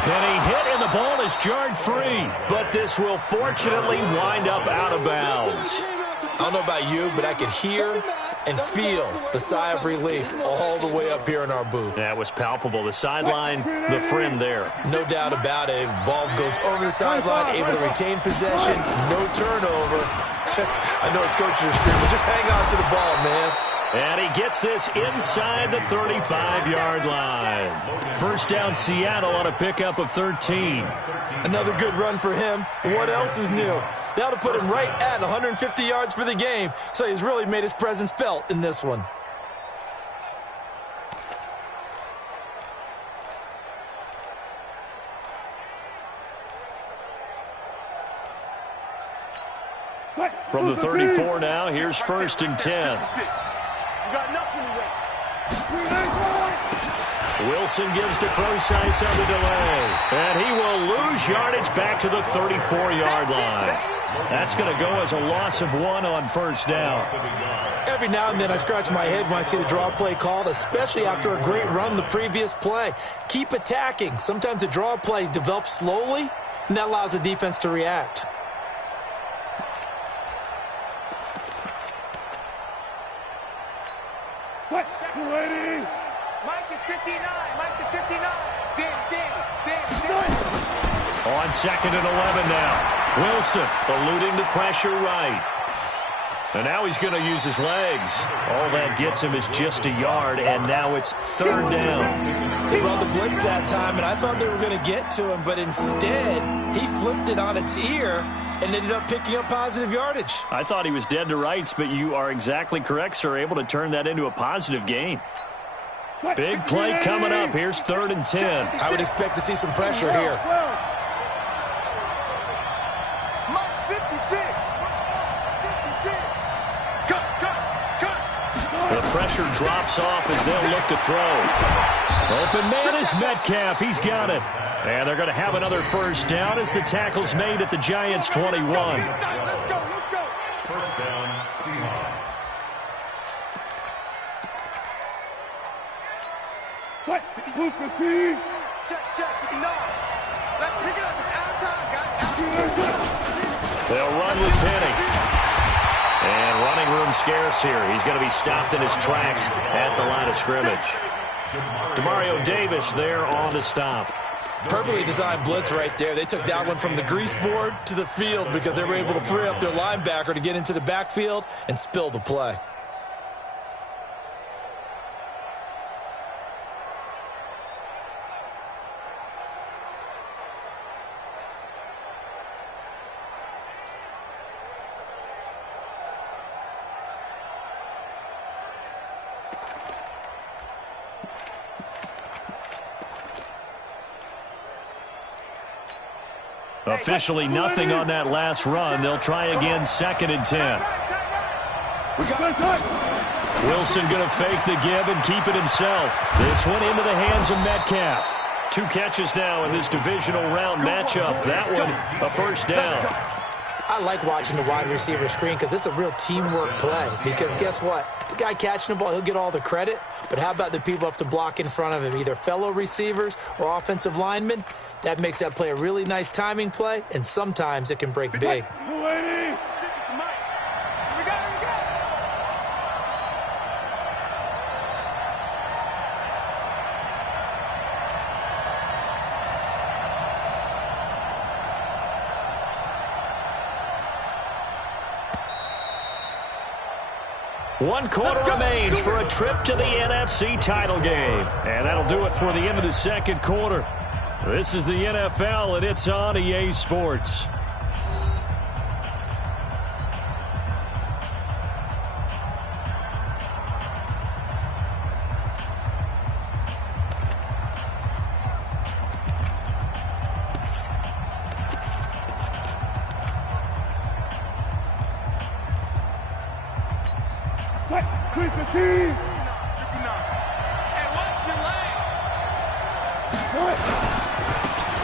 Penny hit, and the ball is jarred free, but this will fortunately wind up out of bounds. I don't know about you, but I could hear and feel the sigh of relief all the way up here in our booth. That was palpable. The sideline, the friend there. No doubt about it. Ball goes over the sideline, able to retain possession, no turnover. I know it's coaches are screaming, but just hang on to the ball, man. And he gets this inside the 35-yard line. 1st down, Seattle on a pickup of 13. Another good run for him. What else is new? That'll put him right at 150 yards for the game, so he's really made his presence felt in this one. From the 34 now, here's 1st and 10. Got nothing to wait. Wilson gives to Procise on the delay. And he will lose yardage back to the 34-yard line. That's going to go as a loss of 1 on 1st down. Every now and then I scratch my head when I see the draw play called, especially after a great run the previous play. Keep attacking. Sometimes the draw play develops slowly, and that allows the defense to react. Waiting. Mike is 59. Mike is 59. Damn. On 2nd and 11 now. Wilson eluding the pressure right. And now he's going to use his legs. All that gets him is just a yard, and now it's 3rd down. They brought the blitz that time, and I thought they were going to get to him, but instead he flipped it on its ear and ended up picking up positive yardage. I thought he was dead to rights, but you are exactly correct, sir. Able to turn that into a positive gain. Big play coming up. Here's 3rd and 10. I would expect to see some pressure here. Mike 56. pressure drops off as they'll look to throw. Open man is Metcalf. He's got it. And they're going to have another first down as the tackle's made at the Giants' 21. Let's go. First down, Seahawks. Check. No. Let's pick it up. It's out of time, guys. They'll run with Penny. And running room scarce here. He's going to be stopped in his tracks at the line of scrimmage. Demario Davis there on the stop. Perfectly designed blitz right there. They took that one from the grease board to the field because they were able to free up their linebacker to get into the backfield and spill the play. Officially nothing on that last run. They'll try again, 2nd and 10. Wilson going to fake the give and keep it himself. This one into the hands of Metcalf. 2 catches now in this divisional round matchup. That one, a first down. I like watching the wide receiver screen because it's a real teamwork play. Because guess what? The guy catching the ball, he'll get all the credit. But how about the people up to block in front of him, either fellow receivers or offensive linemen? That makes that play a really nice timing play, and sometimes it can break big. One quarter remains for a trip to the NFC title game. And that'll do it for the end of the second quarter. This is the NFL, and it's on EA Sports.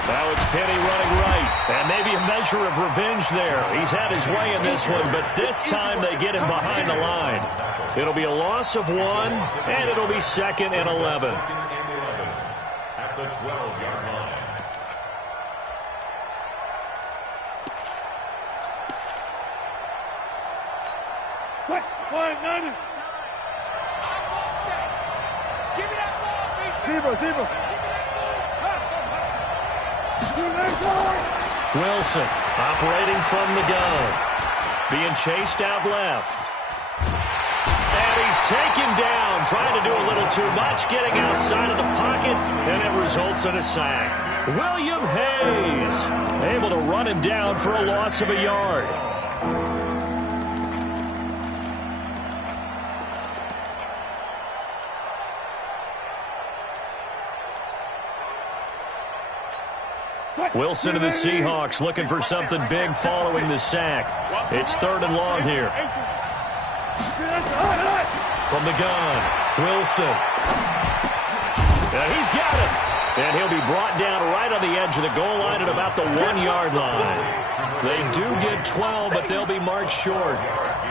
Now it's Penny running right, and maybe a measure of revenge there. He's had his way in this one, but this time they get him behind the line. It'll be a loss of 1, and it'll be 2nd and 11. At the 12-yard line. Wilson operating from the gun. Being chased out left. And he's taken down, trying to do a little too much, getting outside of the pocket, and it results in a sack. William Hayes able to run him down for a loss of a yard. Wilson and the Seahawks looking for something big following the sack. It's 3rd and long here. From the gun, Wilson. And he's got it. And he'll be brought down right on the edge of the goal line at about the 1-yard line. They do get 12, but they'll be marked short.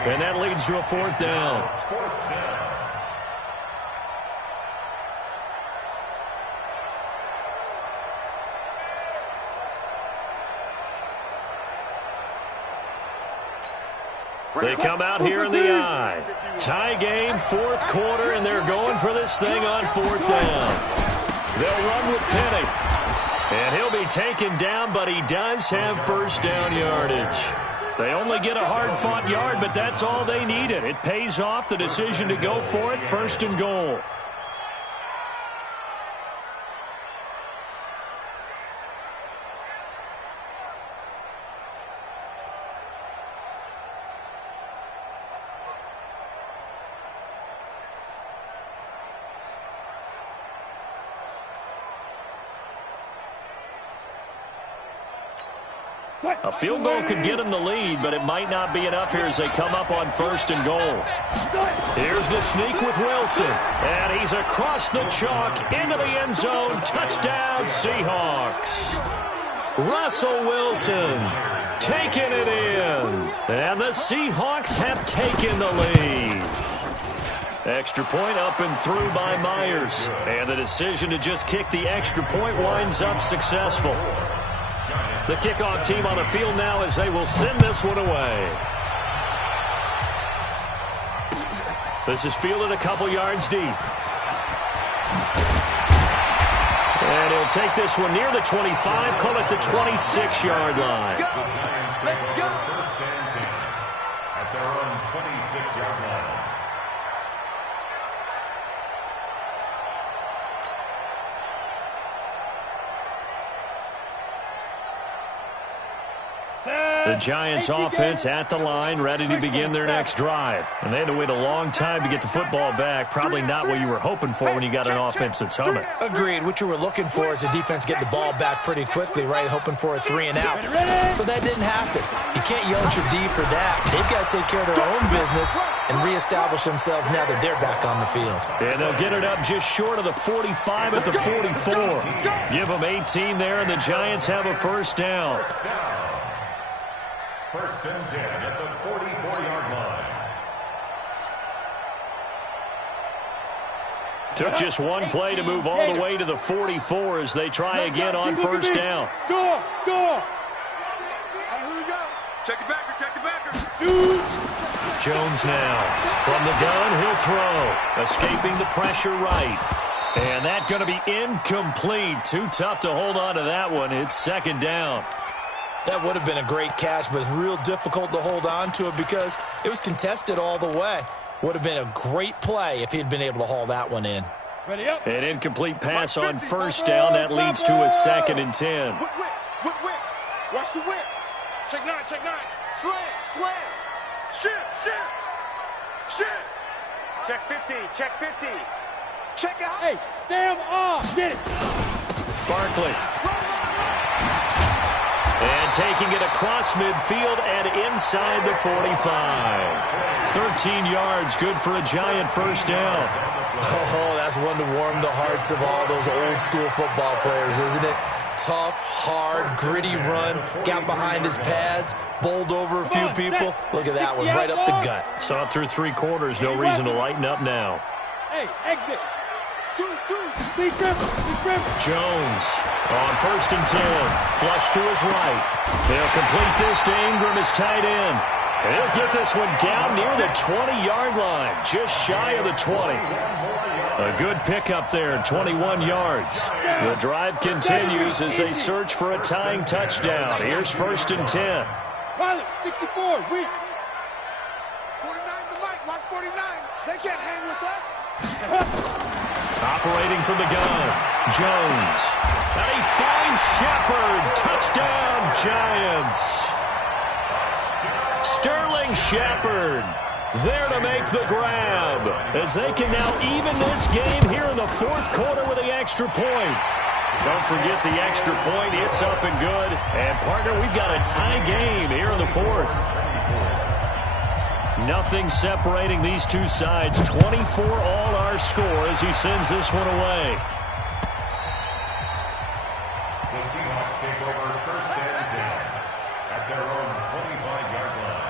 And that leads to a 4th down. They come out here in the eye. Tie game, 4th quarter, and they're going for this thing on 4th down. They'll run with Penny. And he'll be taken down, but he does have 1st down yardage. They only get a hard-fought yard, but that's all they needed. It pays off the decision to go for it, 1st and goal. A field goal could get them the lead, but it might not be enough here as they come up on 1st and goal. Here's the sneak with Wilson. And he's across the chalk into the end zone. Touchdown, Seahawks. Russell Wilson taking it in. And the Seahawks have taken the lead. Extra point up and through by Myers. And the decision to just kick the extra point winds up successful. The kickoff team on the field now as they will send this one away. This is fielded a couple yards deep. And he'll take this one near the 25, call it the 26-yard line. Let's go. First and 10 at their own 26-yard line. The Giants offense at the line, ready to begin their next drive. And they had to wait a long time to get the football back. Probably not what you were hoping for when you got an offense that's humming. Agreed. What you were looking for is the defense get the ball back pretty quickly, right? Hoping for a 3 and out. So that didn't happen. You can't yell at your D for that. They've got to take care of their own business and reestablish themselves now that they're back on the field. And they'll get it up just short of the 45 at the 44. Give them 18 there, and the Giants have a first down. First and 10 at the 44-yard line. Took just one play to move all the way to the 44 as they try again on first down. Go! All right, here we go. Check the backer. Shoot! Jones now. From the gun, he'll throw. Escaping the pressure right. And that's going to be incomplete. Too tough to hold on to that one. It's second down. That would have been a great catch, but it's real difficult to hold on to it because it was contested all the way. Would have been a great play if he'd been able to haul that one in. Ready up. An incomplete pass on first down. That leads to a 2nd and 10. Whip. Watch the whip. Check 9. Slam. Shit. Check 50. Check out. Hey, Sam off. Get it. Barkley. And taking it across midfield and inside the 45. 13 yards, good for a Giant first down. Oh, that's one to warm the hearts of all those old school football players, isn't it? Tough, hard, gritty run, got behind his pads, bowled over a few people. Look at that one, right up the gut. Saw it through 3 quarters, no reason to lighten up now. Hey, exit. Speed grip. Jones on first and 10. Flush to his right. They'll complete this to Ingram as tight end. And he'll get this one down near the 20-yard line, just shy of the 20. A good pickup there, 21 yards. The drive continues as they search for a tying touchdown. Here's first and 10. Pilot, 64, weak. 49's the mic. Watch 49. They can't hang with us. Operating from the gun, Jones. And he finds Shepard. Touchdown, Giants. Sterling Shepard there to make the grab as they can now even this game here in the 4th quarter with the extra point. Don't forget the extra point. It's up and good. And, partner, we've got a tie game here in the 4th. Nothing separating these two sides. 24 all our score as he sends this one away. The Seahawks take over first and 10 at their own 25-yard line.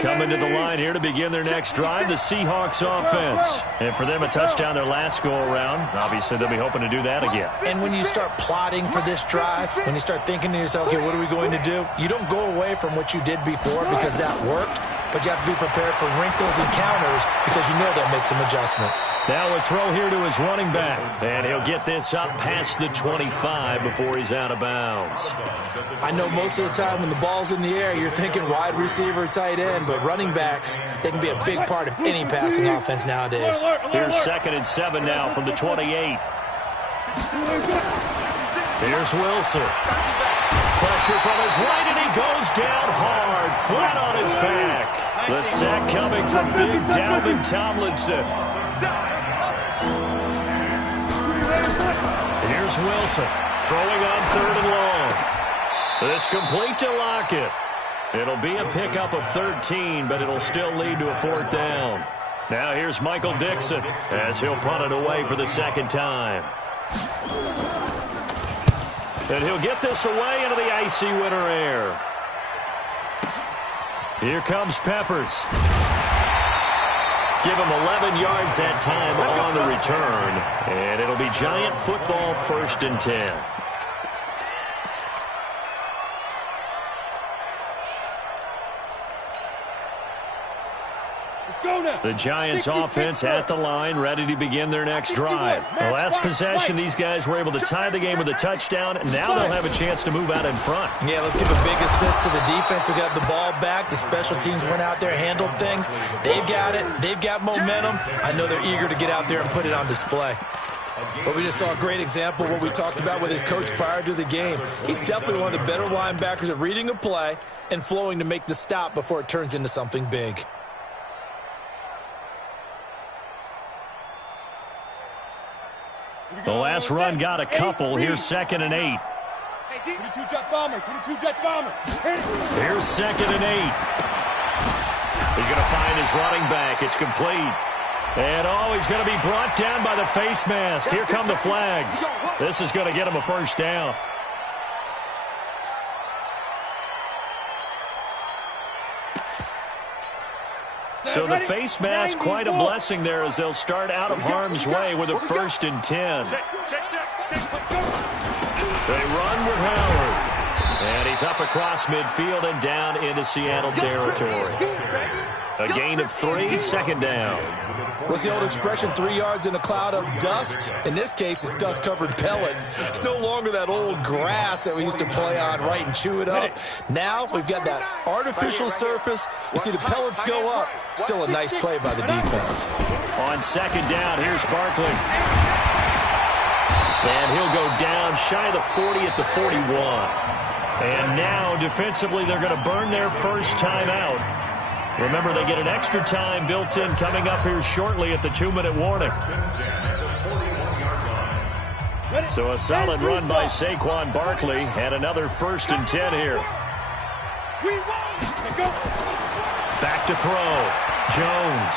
Coming to the line here to begin their next drive, the Seahawks offense. And for them, a touchdown their last go-around. Obviously, they'll be hoping to do that again. And when you start plotting for this drive, when you start thinking to yourself, okay, what are we going to do? You don't go away from what you did before because that worked, but you have to be prepared for wrinkles and counters because you know they'll make some adjustments. Now a throw here to his running back. And he'll get this up past the 25 before he's out of bounds. I know most of the time when the ball's in the air, you're thinking wide receiver, tight end, but running backs, they can be a big part of any passing offense nowadays. Here's 2nd and 7 now from the 28. Here's Wilson. Pressure from his right, and he goes down hard, flat on his back. The sack coming from big Dalvin Tomlinson. Here's Wilson, throwing on 3rd and long. This complete to Lockett. It'll be a pickup of 13, but it'll still lead to a 4th down. Now here's Michael Dixon as he'll punt it away for the 2nd time. And he'll get this away into the icy winter air. Here comes Peppers. Give him 11 yards that time on the return. And it'll be Giant football, 1st and 10. The Giants offense at the line, ready to begin their next drive. The last possession, these guys were able to tie the game with a touchdown, and now they'll have a chance to move out in front. Yeah, let's give a big assist to the defense who got the ball back. The special teams went out there, handled things. They've got it. They've got momentum. I know they're eager to get out there and put it on display. But we just saw a great example of what we talked about with his coach prior to the game. He's definitely one of the better linebackers at reading a play and flowing to make the stop before it turns into something big. The last run got a couple. Here's 2nd and 8. 22-jet bomber, 22-jet bomber. Here's 2nd and 8. He's going to find his running back. It's complete. And, he's going to be brought down by the face mask. Here come the flags. This is going to get him a 1st down. So the face mask, quite a blessing there as they'll start out of harm's way with a 1st and 10. They run with Howard. And he's up across midfield and down into Seattle territory. A gain of 3, 2nd down. What's the old expression, 3 yards in a cloud of dust? In this case, it's dust-covered pellets. It's no longer that old grass that we used to play on, right, and chew it up. Now we've got that artificial surface. You see the pellets go up. Still a nice play by the defense. On 2nd down, here's Barkley. And he'll go down shy of the 40 at the 41. And now, defensively, they're going to burn their first time out. Remember, they get an extra time built in coming up here shortly at the 2-minute warning. So a solid run by Saquon Barkley and another 1st and 10 here. Back to throw. Jones.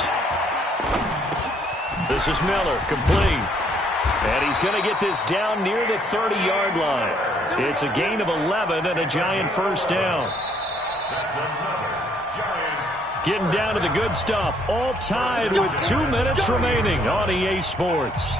This is Miller, complete. And he's going to get this down near the 30-yard line. It's a gain of 11 and a Giant 1st down. Getting down to the good stuff. All tied with 2 minutes remaining on EA Sports.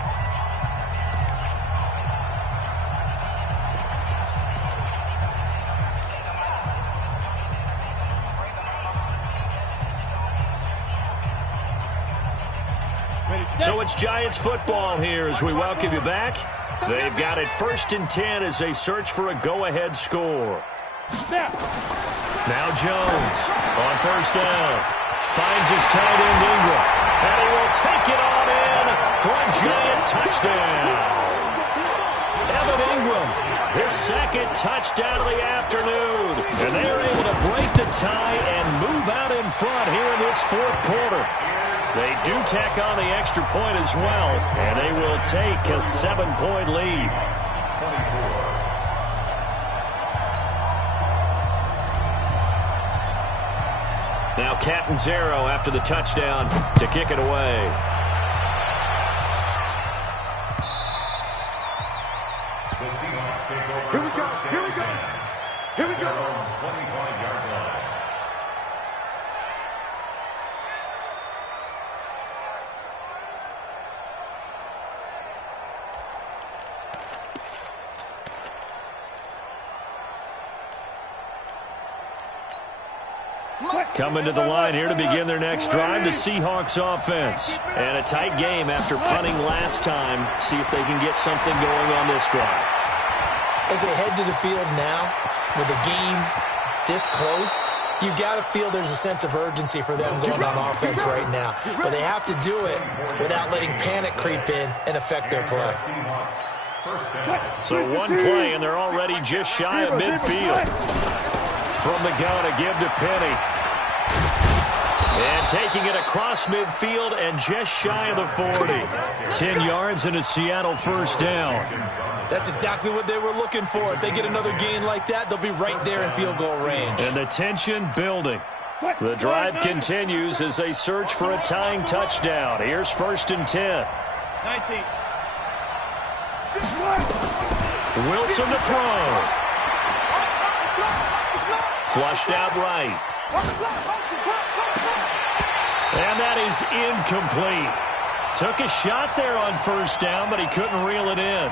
So it's Giants football here as we welcome you back. They've got it 1st and 10 as they search for a go-ahead score. Now Jones on 1st down. Finds his tight end Ingram. And he will take it on in for a Giant touchdown. Evan Ingram, his 2nd touchdown of the afternoon. And they are able to break the tie and move out in front here in this 4th quarter. They do tack on the extra point as well. And they will take a 7-point lead. Now Catanzaro after the touchdown to kick it away. The Seahawks take over. Here we go. Here we go. Here we go. 25-yard line. Coming to the line here to begin their next drive, the Seahawks offense. And a tight game after punting last time. See if they can get something going on this drive. As they head to the field now, with the game this close, you've got to feel there's a sense of urgency for them going on offense right now. But they have to do it without letting panic creep in and affect their play. First down. So one play, and they're already just shy of midfield. From the gun, a give to Penny. And taking it across midfield and just shy of the 40. 10 yards and a Seattle first down. That's exactly what they were looking for. If they get another gain like that, they'll be right there in field goal range. And the tension building. The drive continues as they search for a tying touchdown. Here's 1st and 10. 19. Wilson to throw. Flushed out right. And that is incomplete. Took a shot there on 1st down, but he couldn't reel it in.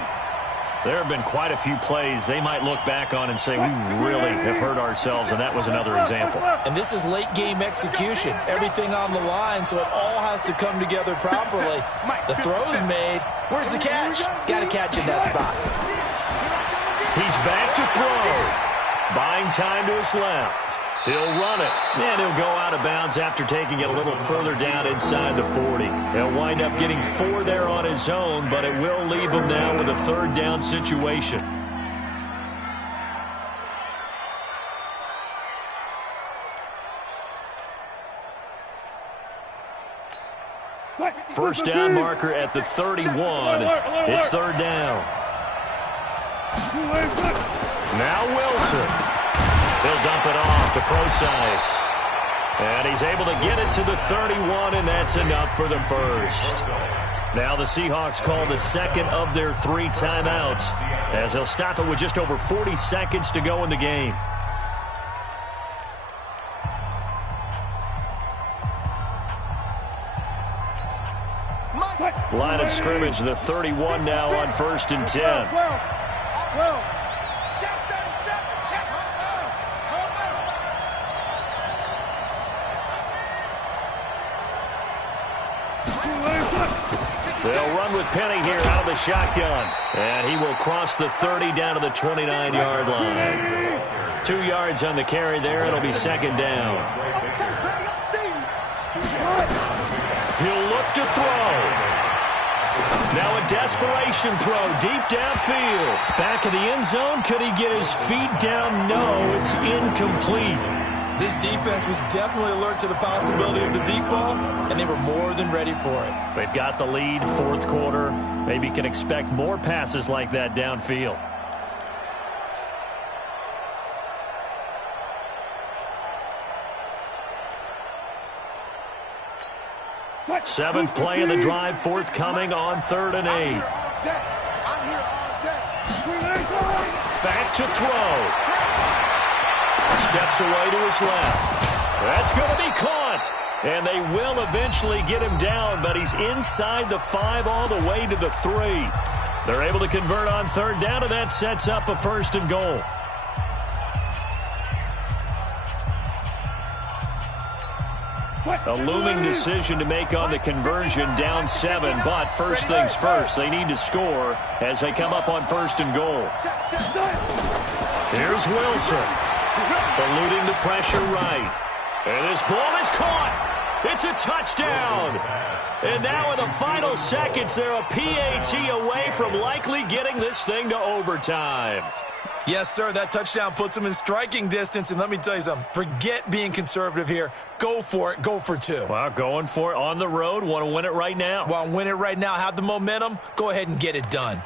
There have been quite a few plays they might look back on and say, we really have hurt ourselves, and that was another example. And this is late-game execution. Everything on the line, so it all has to come together properly. The throw's made. Where's the catch? Got to catch in that spot. He's back to throw. Buying time to his left. He'll run it, and he'll go out of bounds after taking it a little further down inside the 40. He'll wind up getting 4 there on his own, but it will leave him now with a 3rd down situation. First down marker at the 31. It's 3rd down. Now Wilson. He'll dump it off to Procise. And he's able to get it to the 31, and that's enough for the first. Now the Seahawks call the 2nd of their 3 timeouts, as they'll stop it with just over 40 seconds to go in the game. Line of scrimmage, the 31 now on 1st and 10. Well. They'll run with Penny here out of the shotgun. And he will cross the 30 down to the 29-yard line. 2 yards on the carry there. It'll be 2nd down. He'll look to throw. Now a desperation throw deep downfield. Back of the end zone. Could he get his feet down? No, it's incomplete. This defense was definitely alert to the possibility of the deep ball, and they were more than ready for it. They've got the lead, 4th quarter. Maybe can expect more passes like that downfield. Seventh play of the drive, forthcoming on 3rd and 8. Back to throw. Steps away to his left. That's going to be caught. And they will eventually get him down, but he's inside the 5 all the way to the 3. They're able to convert on 3rd down, and that sets up a 1st and goal. A looming decision to make on the conversion, down 7, but first things first, they need to score as they come up on 1st and goal. Here's Wilson, eluding the pressure right. And this ball is caught. It's a touchdown. And now in the final seconds, they're a PAT away from likely getting this thing to overtime. Yes, sir, that touchdown puts them in striking distance. And let me tell you something, forget being conservative here. Go for it. Go for 2. Well, going for it on the road. Want to win it right now. Want to win it right now. Have the momentum. Go ahead and get it done.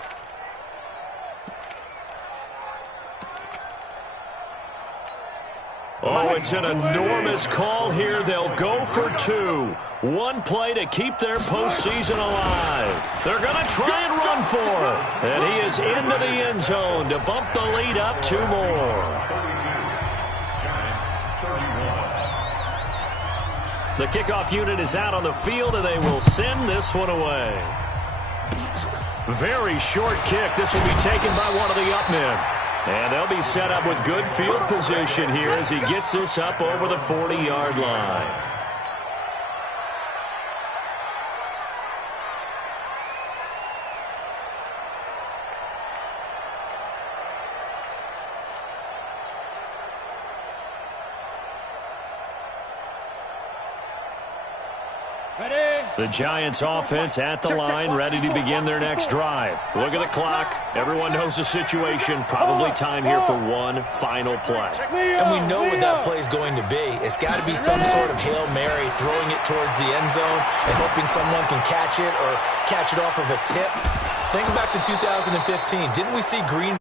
Oh, it's an enormous call here. They'll go for 2. One play to keep their postseason alive. They're going to try and run for it. And he is into the end zone to bump the lead up 2 more. The kickoff unit is out on the field, and they will send this one away. Very short kick. This will be taken by one of the up men. And they'll be set up with good field position here as he gets this up over the 40-yard line. Ready? The Giants offense at the line, ready to begin their next drive. Look at the clock. Everyone knows the situation. Probably time here for one final play. And we know what that play is going to be. It's got to be some sort of Hail Mary, throwing it towards the end zone and hoping someone can catch it or catch it off of a tip. Think back to 2015. Didn't we see Green